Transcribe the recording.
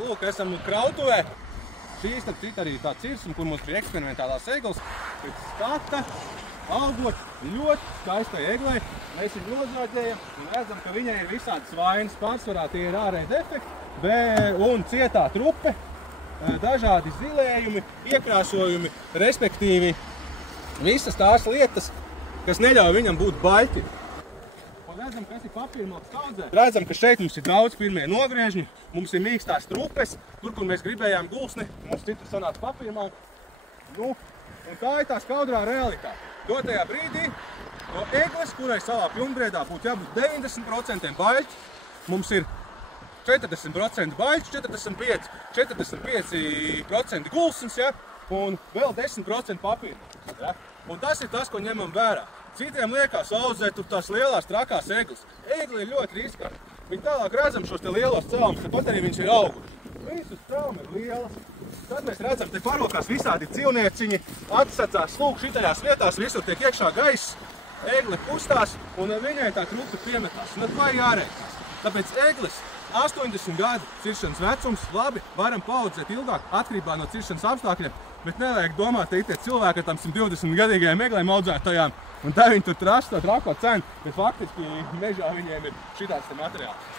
Lūk, esam krautuvē. Šī starp citu arī tā cirsma, kur mums bija eksperimentālās egles. Pēc skata, augot ļoti skaistai eglei. Mēs viņu nozaģējam un redzam, ka viņai ir visādas vainas. Pārsvarā tie ir ārēji defekti un cietā trupe, dažādi zilējumi, iekrāsojumi, respektīvi visas tās lietas, kas neļauj viņam būt baļķi. Un redzam, kas ir papīrmalks kaudzē. Redzam, ka šeit mums ir daudz pirmie nogriežņi, mums ir mīkstās trupes, tur, kur mēs gribējām gulsni, mums citur sanāca papīrmalks. Nu, un tā ir tā skaudrā realitāte. Dotajā brīdī no egles, kurai savā pilnbriedā būtu jābūt 90% baļķi, mums ir 40% baļķi, 45% gulsns, ja, un vēl 10% papīrmalks. Ja. Un tas ir tas, ko ņemam vērā. Citiem liekas audzēt tur tās lielās trakās egles. Egle ir ļoti riskanta. Viņi tālāk redzam šos te lielos celmus, tepat arī viņš ir auguši. Visas celmi ir lielas. Tad mēs redzam, te parokās visādi cilvēciņi, atsacās slūk šitajās vietās, visur tiek iekšā gaiss, egle kustās un viņai tā trupe piemetās. Un vai jārēķinās. Tāpēc egles 80 gadu ciršanas vecums, labi, varam paaudzēt ilgāk, atkarībā no ciršanas apstākļiem, bet nevajag domāt, ka tie cilvēki ar tam 120 gadīgajiem eglēm audzētajām, un tā viņi tur trasta to trako cenu, bet faktiski mežā viņiem ir šitāds te materiāls.